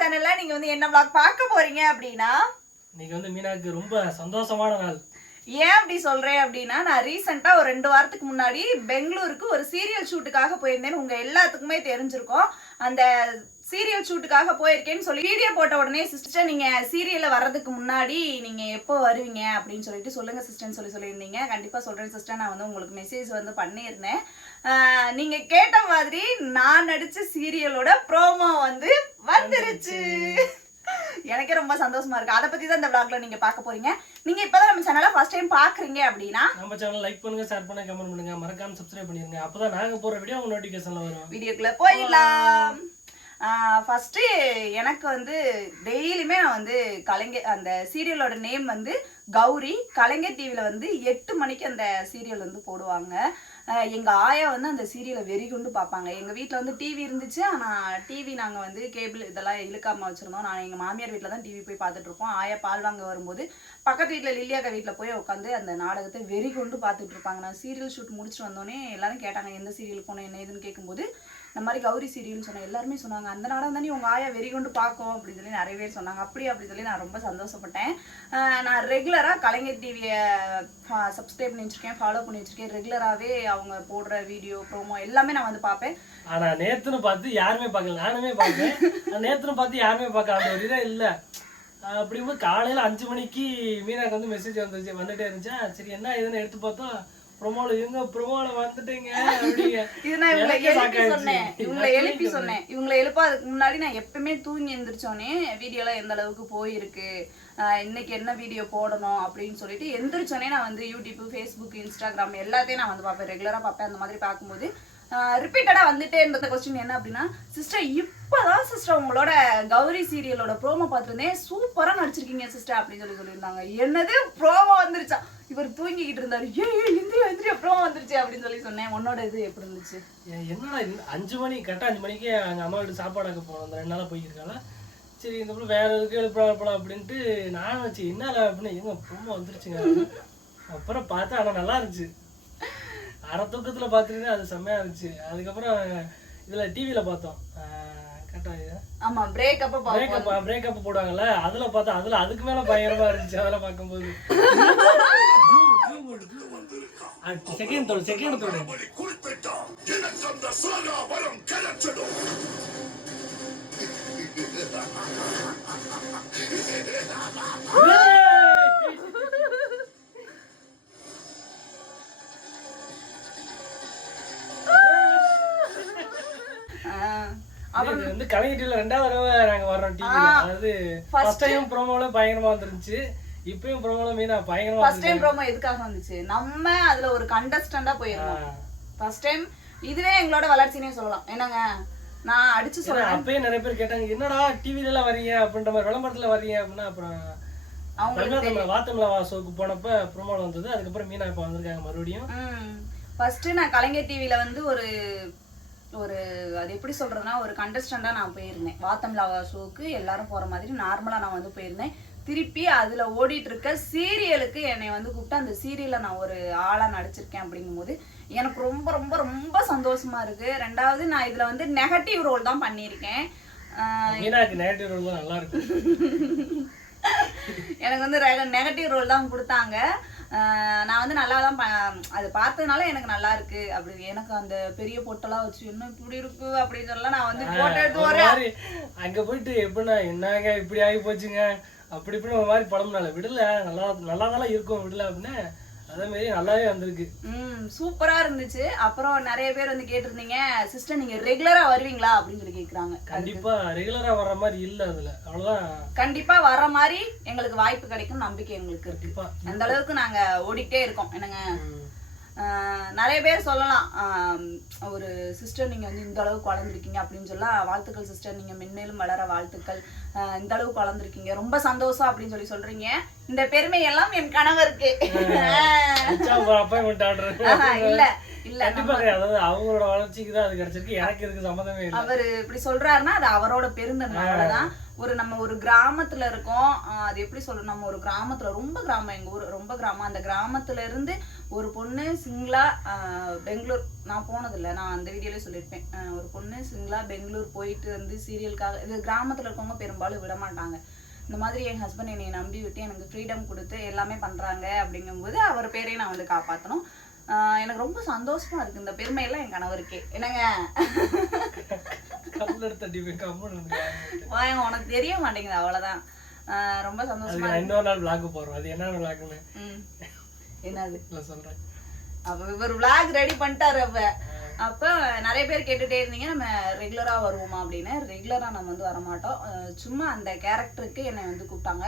சேனல்ல நீங்க வந்து என்ன vlog பார்க்க போறீங்க அப்படின்னா? இன்னைக்கு வந்து மீனாக்கு ரொம்ப சந்தோஷமான நாள். ஏன் அப்படி சொல்றேன் அப்படின்னா நான் ரீசெண்டா ஒரு ரெண்டு வாரத்துக்கு முன்னாடி பெங்களூருக்கு ஒரு சீரியல் ஷூட்டுக்காக போயிருந்தேன்னு உங்க எல்லாத்துக்குமே தெரிஞ்சிருக்கும். அந்த சீரியல் ஷூட்டுக்காக போயிருக்கேன்னு சொல்லி வீடியோ போட்ட உடனே சிஸ்டர் நீங்க சீரியல்ல வர்றதுக்கு முன்னாடி நீங்க எப்போ வருவீங்க? அப்படின்னு சொல்லிட்டு சொல்லுங்க சிஸ்டர்னு சொல்லி சொல்லியிருந்தீங்க. கண்டிப்பா சொல்றேன் சிஸ்டர். நான் வந்து உங்களுக்கு மெசேஜ் வந்து பண்ணியிருந்தேன். நீங்க கேட்ட மாதிரி நான் நடிச்ச சீரியலோட ப்ரோமோ வந்து வந்துருச்சு. எனக்கே ரொம்ப சந்தோஷமா இருக்கு. அதை பத்தி தான் இந்த vlogல நீங்க பார்க்க போறீங்க. நீங்க இப்பதான் நம்ம சேனலை ஃபர்ஸ்ட் டைம் பாக்குறீங்க அப்படின்னா நம்ம சேனல் லைக் பண்ணுங்க ஷேர் பண்ணுங்க கமெண்ட் பண்ணுங்க. மறக்காம சப்ஸ்கிரைப் பண்ணிருங்க. அப்பதான் நாங்க போற வீடியோ உங்க நோட்டிபிகேஷன்ல வரும். வீடியோக்குள்ள போயிடலாம். ஃபஸ்ட்டு எனக்கு வந்து டெய்லியுமே நான் வந்து கலைஞர் அந்த சீரியலோட நேம் வந்து கௌரி. கலைஞர் டிவியில் வந்து எட்டு மணிக்கு அந்த சீரியல் வந்து போடுவாங்க. எங்கள் ஆயா வந்து அந்த சீரியலை வெறி கொண்டு பார்ப்பாங்க. எங்கள் வீட்டில் வந்து டிவி இருந்துச்சு. ஆனால் டிவி நாங்கள் வந்து கேபிள் இதெல்லாம் இழுக்காமல் வச்சிருந்தோம். நான் எங்கள் மாமியார் வீட்டில் தான் டிவி போய் பார்த்துட்ருப்போம் ஆயா பால் வாங்க வரும்போது பக்கத்து வீட்டில் லில்லியாக்கா வீட்டில் போய் உட்காந்து அந்த நாடகத்தை வெறி கொண்டு பார்த்துட்டு இருப்பாங்க. நான் சீரியல் ஷூட் முடிச்சுட்டு வந்தோடனே எல்லோரும் கேட்டாங்க எந்த சீரியல் போனேன் என்ன ஏதுன்னு? கேட்கும்போது இந்த மாதிரி கௌரி சீரியல்னு சொன்னேன் எல்லாருமே சொன்னாங்க. அந்த நாடகம் தானே உங்க ஆயா வெறி கொண்டு பார்க்கும் அப்படின்னு சொல்லி நிறைய பேர் சொன்னாங்க. அப்படி அப்படி சொல்லி நான் ரொம்ப சந்தோஷப்பட்டேன். ஆஹ் நான் ரெகுலராக கலைஞர் டிவியை சப்ஸ்கிரைப் பண்ணி வச்சிருக்கேன் ஃபாலோ பண்ணி வச்சிருக்கேன். ரெகுலராகவே அவங்க போடுற வீடியோ ப்ரோமோ எல்லாமே நான் வந்து பார்ப்பேன். ஆனா நேத்துன்னு பார்த்து யாருமே பார்க்கல. நானுமே பார்த்தேன் ஆனா பார்த்து யாருமே பார்க்க அந்த ஒரு இதே அப்படிங்கும்போது காலையில அஞ்சு மணிக்கு மீனாக்கு வந்து மெசேஜ் வந்துருச்சு. வந்துட்டே இருந்துச்சா? சரி என்ன இதுன்னு எடுத்து பார்த்தோம். ப்ரொமோல இவங்க ப்ரொமோல வந்துட்டீங்க அப்படிங்க. இது நான் இவங்களை எழுப்பி சொன்னேன். இவங்களை எழுப்பி சொன்னேன். இவங்களை எழுப்பாதுக்கு முன்னாடி நான் எப்பவுமே தூங்கி எந்திரிச்சோன்னே வீடியோலாம் எந்த அளவுக்கு போயிருக்கு இன்னைக்கு என்ன வீடியோ போடணும் அப்படின்னு சொல்லிட்டு எந்திரிச்சோன்னே நான் வந்து யூடியூப் ஃபேஸ்புக் இன்ஸ்டாகிராம் எல்லாத்தையும் நான் வந்து பார்ப்பேன். ரெகுலராக பார்ப்பேன். அந்த மாதிரி பார்க்கும்போது ரிப்பீட்டடாக வந்துட்டே இருந்த கொஸ்டின் என்ன அப்படின்னா சிஸ்டர் இப்போதான் சிஸ்டர் உங்களோட கௌரி சீரியலோட ப்ரோமோ பார்த்துருந்தேன். சூப்பராக நடிச்சிருக்கீங்க சிஸ்டர் அப்படின்னு சொல்லி சொல்லியிருந்தாங்க. என்னது? ப்ரோமோ வந்துருச்சா? இவர் தூங்கிக்கிட்டு இருந்தாரு. ஏ இந்திரியா இந்திரியா ப்ரோமோ வந்துருச்சு அப்படின்னு சொல்லி சொன்னேன். உன்னோட இது எப்படி இருந்துச்சு? என்னடா அஞ்சு மணி கரெக்டாக அஞ்சு மணிக்கு எங்கள் அம்மா வீட்டு சாப்பாடாக்க போனோம். அந்த ரெண்டு நாளாக போயிருக்காங்க சரி இந்த அப்புறம் வேற எதுக்கு எழுப்பலாம் எழுப்பலாம் அப்படின்ட்டு நான் வச்சு என்னல அப்படின்னு எங்க பொம்மை வந்துருச்சுங்க. அப்புறம் பார்த்தா ஆனால் நல்லா இருந்துச்சு. அரை தூக்கத்தில் பார்த்துட்டு அது செம்மையா இருந்துச்சு. அதுக்கப்புறம் இதில் டிவியில் பார்த்தோம். ஆமா பிரேக்கப் பிரேக்கப் பிரேக்கப் போடுவாங்கல்ல அதுல பார்த்தா அதுல அதுக்கு மேல பயங்கரமா இருந்துச்சு அதெல்லாம் பார்க்கும்போது. செகண்ட் தோடு செகண்ட் தோடு குறிப்பிட்டான் எனக்கு அந்த சாகா வரம் கிடைச்சிடும் வந்து கலைஞர் ரெண்டாவது தடவை நாங்க வர்றோம் டிவில அதாவது ஃபர்ஸ்ட் டைம் ப்ரோமோல பயங்கரமா வந்துருந்துச்சு. இப்பயும் ப்ரோமோல மீனா பயங்கரமா ஃபர்ஸ்ட் டைம் ப்ரோமோ எதுக்காக வந்துச்சு? நம்ம அதுல ஒரு கண்டஸ்டண்டா போயிருந்தோம். ஃபர்ஸ்ட் டைம் இதுவே எங்களோட வளர்ச்சினே சொல்லலாம். என்னங்க? நான் அடிச்சு சொல்றேன். அப்பயே நிறைய பேர் கேட்டாங்க என்னடா டிவில எல்லாம் வர்றீங்க? அப்படின்ற மாதிரி விளம்பரத்துல வர்றீங்க அப்படின்னா அப்புறம் அவங்களுக்கு வாத்தமிழா வாசோக்கு போனப்ப ப்ரோமோல வந்தது. அதுக்கப்புறம் மீனா இப்ப வந்திருக்காங்க மறுபடியும். ஃபர்ஸ்ட் நான் கலைஞர் டிவில வந்து ஒரு ஒரு அது எப்படி சொல்றதுன்னா ஒரு கண்டஸ்டண்டா நான் போயிருந்தேன். வாத்தம்லா ஷோக்கு எல்லாரும் போற மாதிரி நார்மலா நான் வந்து போயிருந்தேன். திருப்பி அதுல ஓடிட்டு இருக்க சீரியலுக்கு என்னை வந்து கூப்பிட்டு அந்த சீரியல்ல நான் ஒரு ஆளா நடிச்சிருக்கேன் அப்படிங்கும்போது எனக்கு ரொம்ப ரொம்ப ரொம்ப சந்தோஷமா இருக்கு. ரெண்டாவது நான் இதுல வந்து நெகட்டிவ் ரோல் தான் பண்ணியிருக்கேன். எனக்கு வந்து நெகட்டிவ் ரோல் தான் கொடுத்தாங்க. ஆஹ் நான் வந்து நல்லா தான் அது பார்த்ததுனால எனக்கு நல்லா இருக்கு. அப்படி எனக்கு அந்த பெரிய பொட்டெல்லாம் வச்சு என்ன இப்படி இருக்கு? அப்படின்னு சொல்லலாம். நான் வந்து போட்டோ எடுத்து வரேன் அங்க போயிட்டு எப்படின்னா என்னங்க இப்படி ஆகி போச்சுங்க? அப்படி இப்படி ஒரு மாதிரி படம்னால விடல நல்லா நல்லா தான் இருக்கும் விடல அப்படின்னு. அதே மாதிரி நல்லாவே வந்திருக்கு. ம் சூப்பரா இருந்துச்சு. அப்புறம் நிறைய பேர் வந்து கேட்டிருந்தீங்க சிஸ்டர் நீங்க ரெகுலரா வருவீங்களா? அப்படின்னு சொல்லி கேக்குறாங்க. கண்டிப்பா ரெகுலரா வர்ற மாதிரி இல்ல அதுல. அவ்வளவுதான். கண்டிப்பா வர மாதிரி எங்களுக்கு வாய்ப்பு கிடைக்கும் நம்பிக்கை எங்களுக்கு இருக்கு. அந்த அளவுக்கு நாங்க ஓடிக்கிட்டே இருக்கோம். என்னங்க? நிறைய பேர் சொல்லலாம். ஒரு சிஸ்டர் நீங்க வந்து இந்த அளவுக்கு வளர்ந்துருக்கீங்க அப்படின்னு சொல்ல வாழ்த்துக்கள் சிஸ்டர் நீங்க மென்மேலும் வளர வாழ்த்துக்கள். இந்த அளவுக்கு வளர்ந்துருக்கீங்க. ரொம்ப சந்தோஷம் அப்படின்னு சொல்லி சொல்றீங்க. இந்த பெருமை எல்லாம் என் ஆஹா, இல்ல. இல்ல அதாவது அவங்களோட வளர்ச்சிக்கு தான் அது கிடைச்சிருக்கு. எனக்கு இதுக்கு சம்மந்தமே இல்லை. அவர் இப்படி சொல்றாருன்னா அது அவரோட பெருந்தன்மை அவ்வளவுதான் ஒரு நம்ம ஒரு கிராமத்துல இருக்கோம். அது எப்படி சொல்றோம் நம்ம ஒரு கிராமத்துல ரொம்ப கிராமம் எங்க ஊர் ரொம்ப கிராமம். அந்த கிராமத்துல இருந்து ஒரு பொண்ணு சிங்களா பெங்களூர் நான் போனதில்லை. நான் அந்த வீடியோலயே சொல்லியிருப்பேன். ஒரு பொண்ணு சிங்களா பெங்களூர் போயிட்டு வந்து சீரியலுக்காக இது கிராமத்துல இருக்கவங்க பெரும்பாலும் விட மாட்டாங்க. இந்த மாதிரி என் ஹஸ்பண்ட் என்னை நம்பி விட்டு எனக்கு ஃப்ரீடம் கொடுத்து எல்லாமே பண்றாங்க அப்படிங்கும்போது அவர் பேரையும் நான் வந்து காப்பாற்றணும் எனக்கு ரொம்ப சந்தோஷமா இருக்கு. இந்த பெருமையெல்லாம் என் கணவருக்கே. என்னங்க? உனக்கு தெரிய மாட்டேங்குது அவ்வளவுதான். ரொம்ப சந்தோஷமா இன்னொரு நாள் vlog போறோம் அது என்ன ம். என்னது? சொல்றேன். அப்ப இவர் vlog ரெடி பண்ணிட்டாரு அப்ப. அப்ப நிறைய பேர் கேட்டுட்டே இருந்தீங்க நம்ம ரெகுலரா வருவோமா அப்படின்னு. ரெகுலரா நம்ம வந்து வரமாட்டோம். சும்மா அந்த கேரக்டருக்கு என்னை வந்து கூப்பிட்டாங்க.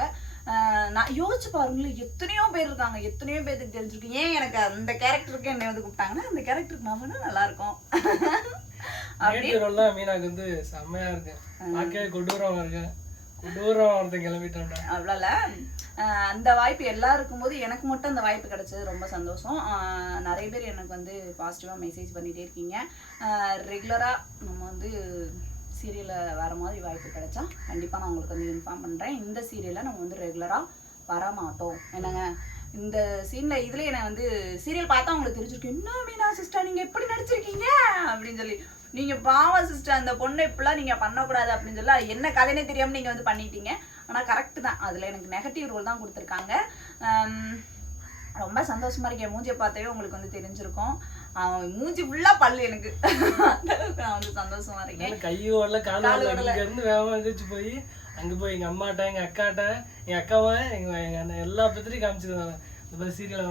நான் யோசிச்சு பாருங்களேன் எத்தனையோ பேர் இருக்காங்க எத்தனையோ பேருக்கு தெரிஞ்சிருக்கு. ஏன் எனக்கு அந்த கேரக்டருக்கு என்னை வந்து கூப்பிட்டாங்கன்னா அந்த கேரக்டருக்கு பண்ணா நல்லா இருக்கும் தான் மீனாக்கு வந்து செம்மையா இருக்கு. பார்க்கவே கொடூரம் இருக்கு. கொடூரம் ஒருத்தன் கிளம்பிட்டான்டா அவ்வளோல அந்த வாய்ப்பு எல்லாருக்கும் போது எனக்கு மட்டும் அந்த வாய்ப்பு கிடைச்சது ரொம்ப சந்தோஷம். நிறைய பேர் எனக்கு வந்து பாசிட்டிவாக மெசேஜ் பண்ணிகிட்டே இருக்கீங்க. ரெகுலராக நம்ம வந்து சீரியலில் வர மாதிரி வாய்ப்பு கிடைச்சா கண்டிப்பாக நான் உங்களுக்கு வந்து இன்ஃபார்ம் பண்ணுறேன் இந்த சீரியலை நம்ம வந்து ரெகுலராக வரமாட்டோம். என்னங்க? இந்த சீனில் இதில் என்னை வந்து சீரியல் பார்த்தா உங்களுக்கு தெரிஞ்சிருக்கு என்ன மீனா சிஸ்டர் நீங்கள் எப்படி நடிச்சிருக்கீங்க? அப்படின்னு சொல்லி. நீங்கள் பாவம் சிஸ்டர் அந்த பொண்ணை இப்படிலாம் நீங்கள் பண்ணக்கூடாது அப்படின்னு சொல்லி. என்ன கதைனே தெரியாமல் நீங்கள் வந்து பண்ணிட்டீங்க. ஆனால் கரெக்டு தான். அதில் எனக்கு நெகட்டிவ் ரோல் தான் கொடுத்துருக்காங்க. ரொம்ப சந்தோஷமாக இருக்கேன். மூஞ்சியை பார்த்தவே உங்களுக்கு வந்து தெரிஞ்சிருக்கும். அவன் மூஞ்சி ஃபுல்லாக பல்லு எனக்கு. அந்த அளவுக்கு நான் வந்து சந்தோஷமா இருக்கேன். வரல இங்க இருந்து வேகமா எந்திரிச்சு போய் அங்க போய் எங்க அம்மாட்ட எங்க அக்காட்ட எங்க அக்காவை எங்க எங்க அண்ணன் எல்லா பத்திரியும் காமிச்சிருந்தாங்க சீரியல்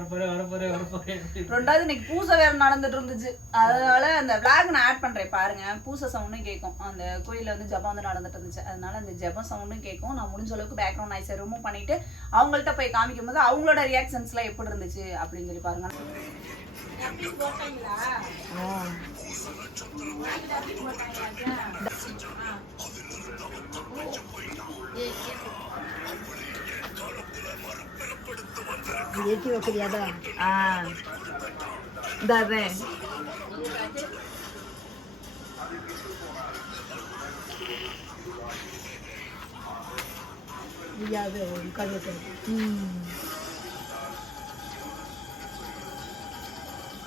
ரெண்டாவது இன்னைக்கு பூசை வேற நடந்துட்டு இருந்துச்சு. அதனால அந்த vlog நான் ஆட் பண்றேன் பாருங்க. பூசை சவுண்டும் கேட்கும் அந்த கோயில்ல வந்து ஜபம் வந்து நடந்துட்டு இருந்துச்சு. அதனால அந்த ஜபம் சவுண்டும் கேட்கும் நான் முடிஞ்ச அளவுக்கு பேக்ரவுண்ட் நாய்ஸை ரிமூவ் பண்ணிட்டு அவங்கள்ட்ட போய் காமிக்கும் போது அவங்களோட ரியாக்ஷன்ஸ்லாம் எப்படி இருந்துச்சு அப்படின்னு சொல்லி பாருங்க. ஏற்றி வைக்கிறியாடா ஆ முடியாது உட்காந்து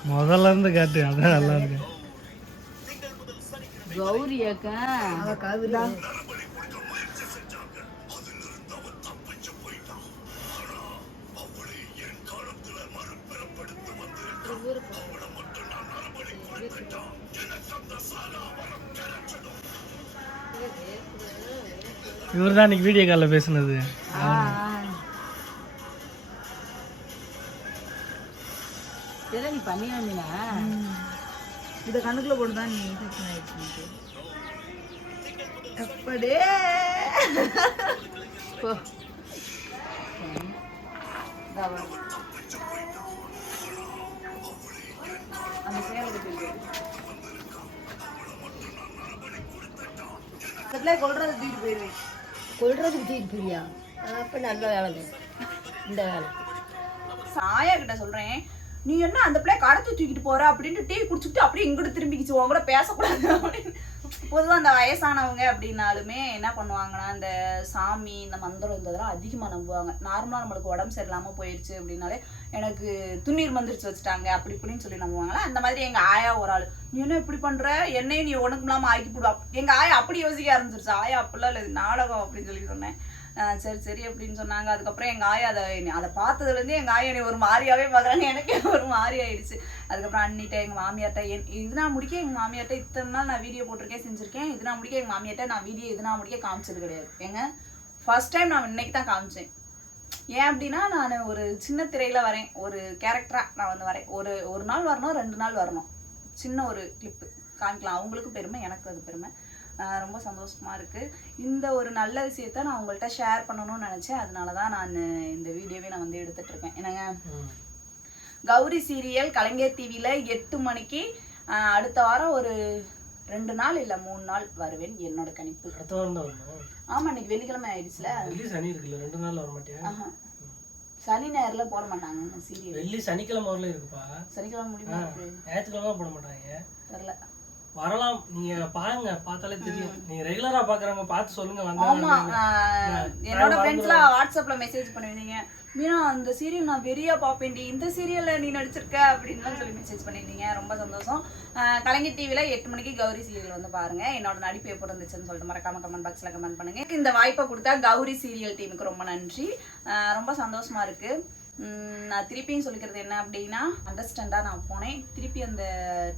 முதல்ல இருந்து காட்டு அதான் நல்லா இருக்கு. கௌரி அக்கா. அவ காவிரி இவர் தான் இன்னைக்கு வீடியோ காலில் பேசுனது. நீ பண்ணி வந்தீனா இதை கணக்குல போட்டு தான் நீ இன்ஃபெக்ஷன் ஆயிடுச்சு அப்படியே போ. அதுல கொள்றது தூக்கிட்டு போயிருவேன். கொள்றதுக்கு தூக்கிட்டு போறியா அப்போ நல்ல வேலை. இந்த வேலை. சாயா கிட்ட சொல்றேன் நீ என்ன அந்த பிள்ளை கடத்தி தூக்கிட்டு போற? அப்படின்ட்டு டீ குடிச்சுட்டு அப்படியே இங்கிட்டு திரும்பிக்கிச்சு உன் கூட பேசக்கூடாது. அப்படின்னு. பொதுவாக அந்த வயசானவங்க அப்படின்னாலுமே என்ன பண்ணுவாங்கன்னா இந்த சாமி இந்த மந்திரம் இந்த இதெல்லாம் அதிகமாக நம்புவாங்க. நார்மலாக நம்மளுக்கு உடம்பு சரியில்லாமல் போயிடுச்சு அப்படின்னாலே எனக்கு துண்ணீர் மந்திரிச்சு வச்சுட்டாங்க அப்படி இப்படின்னு சொல்லி நம்புவாங்களா? அந்த மாதிரி எங்கள் ஆயா ஒரு ஆள் நீ என்ன இப்படி பண்ற? என்னையும் நீ உனக்கு இல்லாமல் ஆக்கி போடுவா எங்கள் ஆயா அப்படி யோசிக்க ஆரம்பிச்சிருச்சு. ஆயா அப்படிலாம் இல்லை நாடகம் அப்படின்னு சொல்லி சொன்னேன். சரி சரி அப்படின்னு சொன்னாங்க. அதுக்கப்புறம் எங்கள் ஆயா அதை என்னை- அதை பார்த்ததுலேருந்து எங்கள் ஆயா என்னை ஒரு மாதிரியாவே பார்க்குறாங்க. எனக்கே ஒரு மாதிரி ஆயிடுச்சு. அதுக்கப்புறம் அண்ணிட்ட எங்கள் மாமியார்ட்ட என் இதுனா முடிக்க எங்கள் மாமியார்ட்ட இத்தனை நாள் நான் வீடியோ போட்டிருக்கேன் செஞ்சுருக்கேன். இதுனா முடிக்க எங்கள் மாமியார்ட்ட நான் வீடியோ இதுனா முடிக்க காமிச்சது கிடையாது. ஏங்க ஃபர்ஸ்ட் டைம் நான் இன்னைக்கு தான் காமிச்சேன். ஏன் அப்படின்னா நான் ஒரு சின்ன திரையில வரேன். ஒரு கேரக்டராக நான் வந்து வரேன். ஒரு ஒரு நாள் வரணும் ரெண்டு நாள் வரணும். சின்ன ஒரு கிளிப்பு காமிக்கலாம். அவங்களுக்கும் பெருமை எனக்கு அது பெருமை. ரொம்ப சந்தோஷமா இருக்கு. இந்த ஒரு நல்ல விஷயத்த நான் உங்கள்கிட்ட ஷேர் பண்ணணும்னு நினைச்சேன். அதனால தான் நான் இந்த வீடியோவே நான் வந்து எடுத்துட்டு இருக்கேன். என்னங்க? கௌரி சீரியல் கலைஞர் டிவியில் எட்டு மணிக்கு அடுத்த வாரம் ஒரு ரெண்டு நாள் இல்லை மூணு நாள் வருவேன் என்னோட கணிப்பு. ஆமா இன்னைக்கு வெள்ளிக்கிழமை ஆயிடுச்சுல. வெள்ளி சனி இருக்குல்ல ரெண்டு நாள் வர மாட்டியா ஆஹா. சனி ஞாயிறுல போட மாட்டாங்க சீரியல். வெள்ளி சனிக்கிழமை வரல இருக்குப்பா. சனிக்கிழமை முடியுமா? ஞாயிற்றுக்கிழமை போட மாட்டாங்க தெரியல வரலாம். நீங்க பாருங்க பார்த்தாலே தெரியும். நீங்க ரெகுலரா பாக்குறவங்க பார்த்து சொல்லுங்க ஆமா வந்தாங்க ஆஹ், என்னோட ஃப்ரெண்ட்ஸ்லாம் வாட்ஸ்அப்ல மெசேஜ் பண்ணுவீங்க. மீனா அந்த சீரியல் நான் வெறியா பார்ப்பேன்டி. இந்த சீரியல்ல நீ நடிச்சிருக்க அப்படின்லாம் சொல்லி மெசேஜ் பண்ணியிருந்தீங்க. ரொம்ப சந்தோஷம். கலைஞர் டிவியில் எட்டு மணிக்கு கௌரி சீரியல் வந்து பாருங்க. என்னோட நடிப்பு எப்படி இருந்துச்சுன்னு சொல்லிட்டு மறக்காம கமெண்ட் பாக்ஸ்ல கமெண்ட் பண்ணுங்க. இந்த வாய்ப்பை கொடுத்தா கௌரி சீரியல் டீமுக்கு ரொம்ப நன்றி. ரொம்ப சந்தோஷமா இருக்கு. நான் திருப்பியும் சொல்லிக்கிறது என்ன அப்படின்னா அண்டர்ஸ்டாண்டாக நான் போனேன். திருப்பி அந்த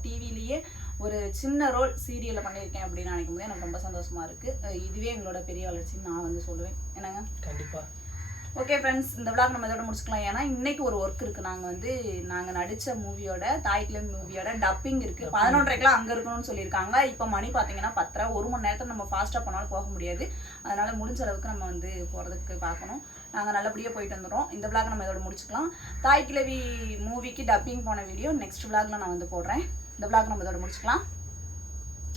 டிவிலேயே ஒரு சின்ன ரோல் சீரியலில் பண்ணியிருக்கேன் அப்படின்னு நினைக்கும் போது எனக்கு ரொம்ப சந்தோஷமா இருக்கு. இதுவே எங்களோட பெரிய வளர்ச்சின்னு நான் வந்து சொல்லுவேன். என்னங்க? கண்டிப்பா. ஓகே ஃப்ரெண்ட்ஸ் இந்த விளாக் நம்ம இதோட முடிச்சுக்கலாம். ஏன்னா இன்னைக்கு ஒரு ஒர்க் இருக்கு. நாங்கள் வந்து நாங்கள் நடித்த மூவியோட தாய்க்கிழமை மூவியோட டப்பிங் இருக்கு. பதினொன்றரைக்கெல்லாம் அங்கே இருக்கணும்னு சொல்லியிருக்காங்க. இப்போ மணி பார்த்தீங்கன்னா பத்தரை. ஒரு மணி நேரத்தில் நம்ம ஃபாஸ்ட்டாக போனாலும் போக முடியாது. அதனால முடிஞ்ச அளவுக்கு நம்ம வந்து போகிறதுக்கு பார்க்கணும். நாங்கள் நல்லபடியாக போயிட்டு வந்துடும் இந்த விளாக் நம்ம இதோட முடிச்சுக்கலாம். தாய்க்கிழவி மூவிக்கு டப்பிங் போன வீடியோ நெக்ஸ்ட் விளாக்ல நான் வந்து போடுறேன். இந்த விளாக் நம்ம இதோட முடிச்சுக்கலாம்.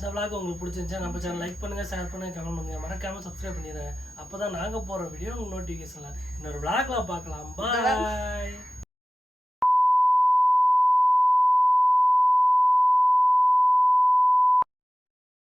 இந்த vlog உங்களுக்கு பிடிச்சிருந்துச்சா நம்ம சேனல் லைக் பண்ணுங்க ஷேர் பண்ணுங்க கமெண்ட் பண்ணுங்க. மறக்காம சப்ஸ்கிரைப் பண்ணிடுங்க. அப்பதான் நாங்க போற வீடியோ உங்களுக்கு நோட்டிஃபிகேஷன்ல இன்னொரு vlogல பார்க்கலாம். பாய்